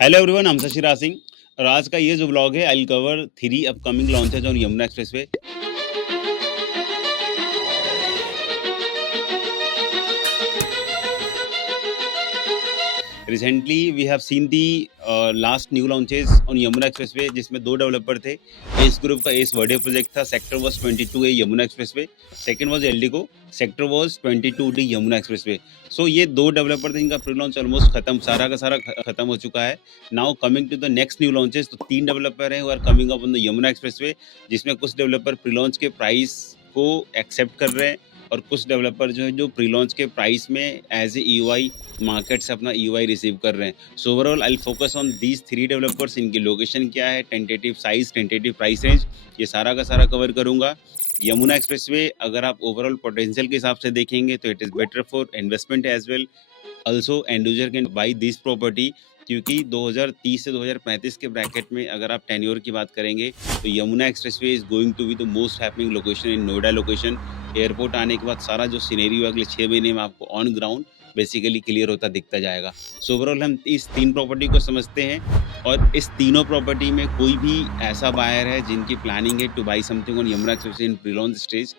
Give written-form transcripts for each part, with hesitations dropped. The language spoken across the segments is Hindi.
Hello everyone, I'm Shashiraj Singh और आज का ये जो ब्लॉग है, I will cover 3 upcoming launches on Yamuna expressway. Recently, we have seen the last new launches on Yamuna Expressway, जिसमें 2 डेवलपर थे। एस ग्रुप का एस वर्डे प्रोजेक्ट था, sector was 22A Yamuna expressway, second was Eldeco, sector was 22D Yamuna expressway. So ये 2 डेवलपर थे, इनका प्री लॉन्च ऑलमोस्ट खत्म, सारा का सारा खत्म हो चुका है। Now coming to the next new launches, तो 3 डेवलपर हैं who are coming up on the Yamuna expressway, जिसमें कुछ डेवलपर प्री लॉन्च के प्राइस को एक्सेप्ट कर रहे हैं और कुछ डेवलपर जो है जो प्री लॉन्च के प्राइस में एज ए ईओआई मार्केट से अपना ईओआई रिसीव कर रहे हैं। So overall I focus on these 3 developers, इनकी लोकेशन क्या है, tentative size, tentative price range, ये सारा का सारा कवर करूंगा। यमुना एक्सप्रेसवे अगर आप ओवरऑल पोटेंशियल के हिसाब से देखेंगे तो it is better for investment as well. Also end user can buy this property, क्योंकि 2030 से 2035 के ब्रैकेट में अगर आप टेन्योर की बात करेंगे तो Yamuna expressway is going to be the most happening location in Noida location. Airport आने के बाद सारा जो सिनेरियो अगले 6 महीने में आपको ऑन ग्राउंड बेसिकली क्लियर होता दिखता जाएगा। सो ओवरऑल हम इस 3 प्रॉपर्टी को समझते हैं और इस तीनों प्रॉपर्टी में कोई भी ऐसा बायर है जिनकी प्लानिंग है two by something on Yamuna expressway in pre launch stage.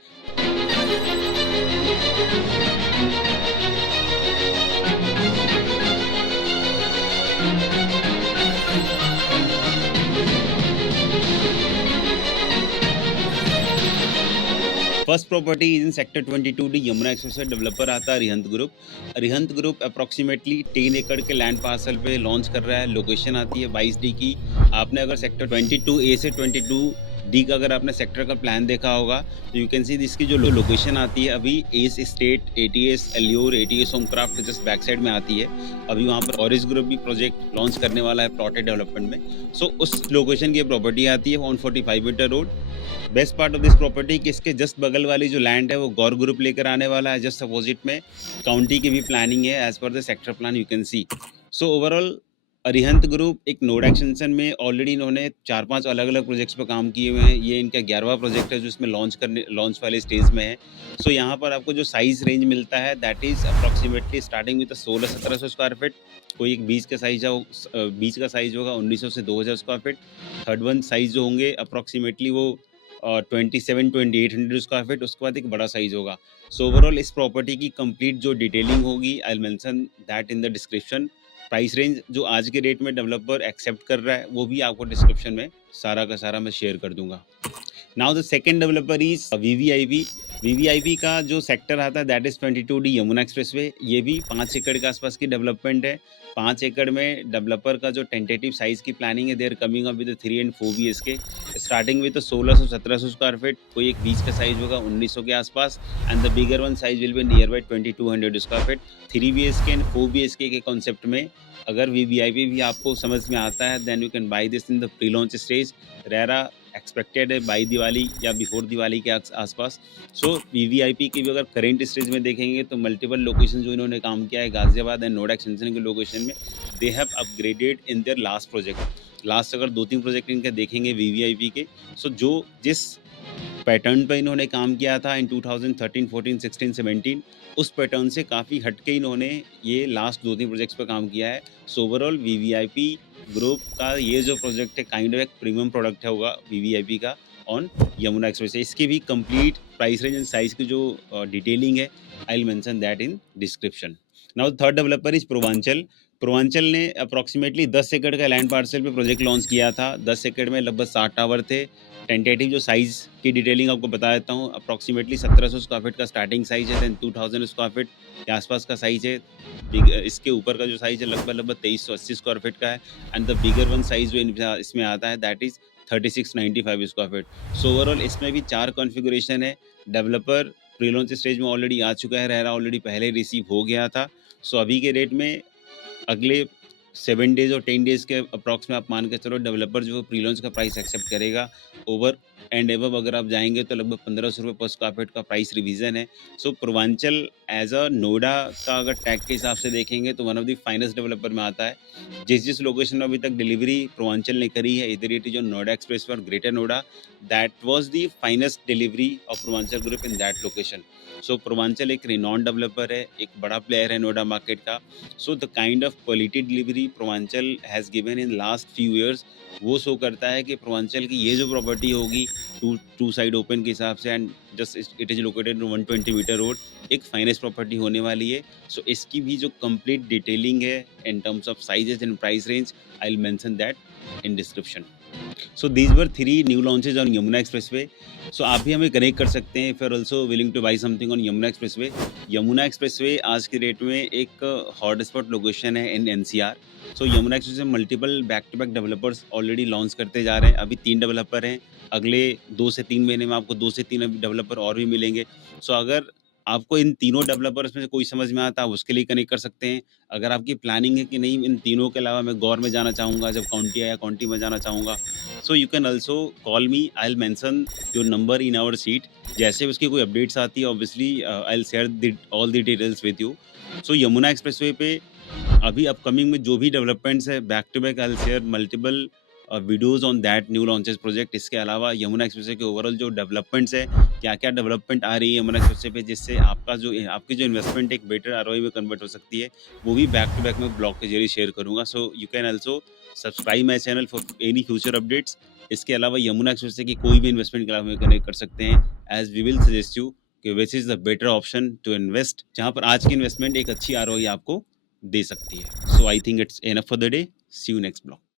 First property in sector 22D Yamuna expressway, developer आता है Arihant group. Arihant group approximately 10 एकड़ के लैंड पार्सल पे लॉन्च कर रहा है। लोकेशन आती है 22D की। आपने अगर सेक्टर 22A से 22D का अगर आपने सेक्टर का प्लान देखा होगा तो यू कैन सी इसकी जो लोकेशन आती है अभी Ace State, ATS Allure, ATS Homekraft just back side में आती है। अभी वहाँ पर ऑरिस ग्रुप भी प्रोजेक्ट लॉन्च करने वाला है प्लॉटेड डेवलपमेंट में। सो उस लोकेशन की प्रॉपर्टी आती है 145 metre road. Best part of this property कि इसके जस्ट बगल वाली जो लैंड है वो गौर ग्रुप लेकर आने वाला है। जस्ट अपोजिट में काउंटी की भी प्लानिंग है as per the sector plan you can see. So overall Arihant group एक नोडा एक्सटेंशन में ऑलरेडी इन्होंने 4-5 अलग अलग प्रोजेक्ट्स पर काम किए हुए हैं। ये इनका 11वां प्रोजेक्ट है जो इसमें लॉन्च वाले स्टेज में है। सो यहाँ पर आपको जो साइज रेंज मिलता है that is approximately starting with 1600-1700 square feet. कोई एक बीच का साइज बीच का साइज होगा 1900 से 2000 square feet. Third one size जो होंगे अप्रॉक्सीमेटली वो 27-2800 स्क्वायर फीट। उसके बाद एक बड़ा साइज होगा। सो ओवरऑल इस प्रॉपर्टी की कंप्लीट जो डिटेलिंग होगी आई will mention that in the description. Price range जो आज के डेट में डेवलपर एक्सेप्ट कर रहा है वो भी आपको डिस्क्रिप्शन में सारा का सारा मैं शेयर कर दूंगा। Now the second developer is VVIP. VVIP का जो सेक्टर आता है that is 22D Yamuna expressway. ये भी 5 एकड़ के आसपास की डेवलपमेंट है। 5 एकड़ में डेवलपर का जो टेंटेटिव साइज की प्लानिंग है, they are coming up with 3 and 4 BHK, starting with 1600-1700 square feet. कोई एक बीच का साइज होगा 1900 के आसपास and the bigger one size will be near by 2200 square feet. 3 BHK and 4 BHK के कॉन्सेप्ट में अगर वीवीआईपी भी आपको समझ में आता है then you can buy this in the pre launch stage. RERA expected है बाई दिवाली या बिफोर दिवाली के आसपास। सो वीवीआईपी की भी अगर करेंट स्टेज में देखेंगे तो मल्टीपल लोकेशन जो इन्होंने काम किया है गाजियाबाद एंड नोएडा एक्सटेंशन के लोकेशन में, they have upgraded in their last project. Last अगर 2-3 प्रोजेक्ट इनके देखेंगे वीवीआईपी के, सो जो जिस पैटर्न पे इन्होंने काम किया था इन 2013, 14, 16, 17, उस पैटर्न से काफ़ी हटके इन्होंने ये लास्ट 2-3 प्रोजेक्ट्स पे काम किया है। सो ओवरऑल वीवीआईपी ग्रुप का ये जो प्रोजेक्ट है काइंड ऑफ एक प्रीमियम प्रोडक्ट है होगा वीवीआईपी का ऑन यमुना एक्सप्रेस। इसकी भी complete price range and size की जो डिटेलिंग है आई will mention that in description. Now third developer is Purvanchal. Purvanchal ने अप्रॉक्सीमेटली 10 एकड़ का लैंड पार्सल पे प्रोजेक्ट लॉन्च किया था। 10 एकड़ में लगभग 60 टावर थे। टेंटेटिव जो साइज़ की डिटेलिंग आपको बता देता हूँ, अप्रॉक्सीमेटली 1700 स्क्वायर फीट का स्टार्टिंग साइज है, देन 2000 स्क्वायर फीट के आसपास का साइज है। इसके ऊपर का जो साइज है लगभग 2380 स्क्वायर फीट का है and the bigger one size जो इसमें आता है that is 3695 square feet. So overall इसमें भी 4 कॉन्फ़िगरेशन है। डेवलपर प्री लॉन्च स्टेज में ऑलरेडी आ चुका है, रेरा ऑलरेडी पहले रिसीव हो गया था। सो अभी के डेट में अगले 7 डेज़ और 10 डेज़ के अप्रॉक्स में आप मान के चलो डेवलपर जो प्री लॉन्च का प्राइस एक्सेप्ट करेगा। ओवर एंड एबव अगर आप जाएंगे तो लगभग 1500 रुपये पर स्क्वायर फीट का प्राइस रिवीजन है। सो पूर्वांचल एज अ नोएडा का अगर टैग के हिसाब से देखेंगे तो one of the finest developer में आता है। जिस लोकेशन में अभी तक डिलीवरी पूर्वांचल ने करी है, इधर it is on Noida express और greater Noida, that was the finest delivery of Purvanchal group in that location. So Purvanchal एक रिनॉन डेवलपर है, एक बड़ा प्लेयर है नोएडा मार्केट का। So the kind of quality delivery property Purvanchal has given in last few years, वो शो करता है कि पूर्वांचल की ये जो प्रॉपर्टी होगी टू टू साइड ओपन के हिसाब से, and just it is located 120 metre road, एक फाइनेस्ट प्रॉपर्टी होने वाली है। सो इसकी भी जो कंप्लीट डिटेलिंग है in terms of sizes and price range, I will mention that in description. So these were 3 new launches on Yamuna expressway. So आप भी हमें कनेक्ट कर सकते हैं if you are also willing to buy something on Yamuna expressway. Yamuna expressway आज के डेट में एक हॉटस्पॉट लोकेशन है in NCR. So Yamuna expressway multiple back to back developers already launch करते जा रहे हैं। अभी 3 डेवलपर हैं, अगले 2 से 3 महीने में आपको 2 से 3 अभी डेवलपर और भी मिलेंगे। सो अगर आपको इन तीनों डेवलपर्स में से कोई समझ में आता है, आप उसके लिए कनेक्ट कर सकते हैं। अगर आपकी प्लानिंग है कि नहीं, इन तीनों के अलावा मैं गौर में जाना चाहूँगा, जब काउंटी आया काउंटी में जाना चाहूँगा, so you can also call me, I will mention your number in our sheet. जैसे उसकी कोई अपडेट्स आती है, obviously I will share all the details with you. So Yamuna expressway पे अभी अपकमिंग में जो भी डेवलपमेंट्स है, back to back I will share multiple videos on that new launches project. इसके अलावा यमुना एक्सप्रेसवे के ओवरऑल जो डेवलपमेंट्स है, क्या-क्या डेवलपमेंट आ रही है यमुना एक्सप्रेसवे पे, जिससे आपकी जो इन्वेस्टमेंट एक बेटर आरओआई में कन्वर्ट हो सकती है, वो भी बैक टू बैक मैं ब्लॉग के ज़रिए शेयर करूँगा। सो you can also subscribe my channel for any future updates. इसके अलावा यमुना एक्सप्रेसवे की कोई भी इन्वेस्टमेंट के अलावा हमें कनेक्ट कर सकते हैं, as we will suggest you कि which is the better option to invest, जहाँ पर आज की इन्वेस्टमेंट एक अच्छी आरओआई आपको दे सकती है। So I think it's enough for the day. See you next blog.